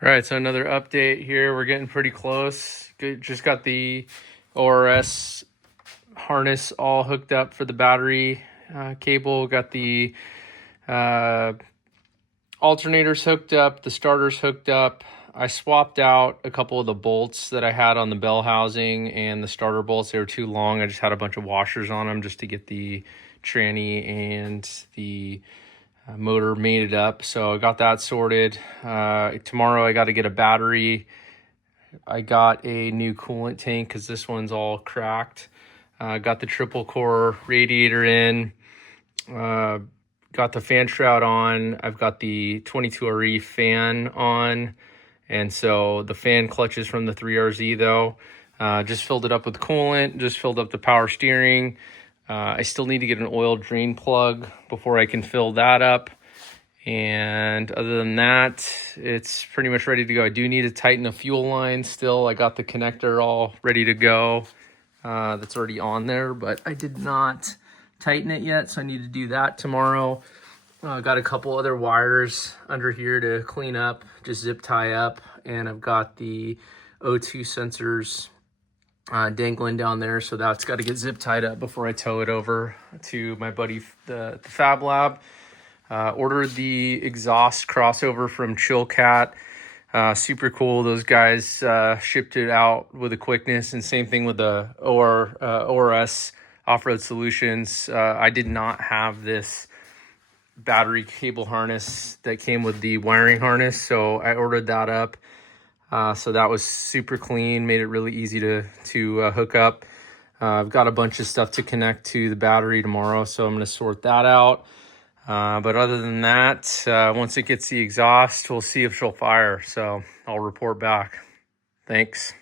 All right, so another update here. We're getting pretty close. Just got the ORS harness all hooked up for the battery cable. Got the alternators hooked up, the starters hooked up. I swapped out a couple of the bolts that I had on the bell housing and the starter bolts. They were too long. I just had a bunch of washers on them just to get the tranny and the motor mated up. So I got that sorted. Tomorrow I got to get a battery. I got a new coolant tank because this one's all cracked. Got the triple core radiator in. Got the fan shroud on. I've got the 22RE fan on. And so the fan clutches from the 3RZ though. Just filled it up with coolant, just filled up the power steering. I still need to get an oil drain plug before I can fill that up. And other than that, it's pretty much ready to go. I do need to tighten a fuel line still. I got the connector all ready to go. That's already on there, but I did not tighten it yet, so I need to do that tomorrow. Got a couple other wires under here to clean up, just zip tie up, and I've got the O2 sensors dangling down there, so that's got to get zip tied up before I tow it over to my buddy, the Fab Lab. Ordered the exhaust crossover from Chillcat. Super cool. Those guys shipped it out with a quickness, and same thing with the ORS Off-Road Solutions. I did not have this battery cable harness that came with the wiring harness, so I ordered that up. So that was super clean, made it really easy to hook up. I've got a bunch of stuff to connect to the battery tomorrow, so I'm going to sort that out. But other than that, once it gets the exhaust, we'll see if she'll fire. So I'll report back. Thanks.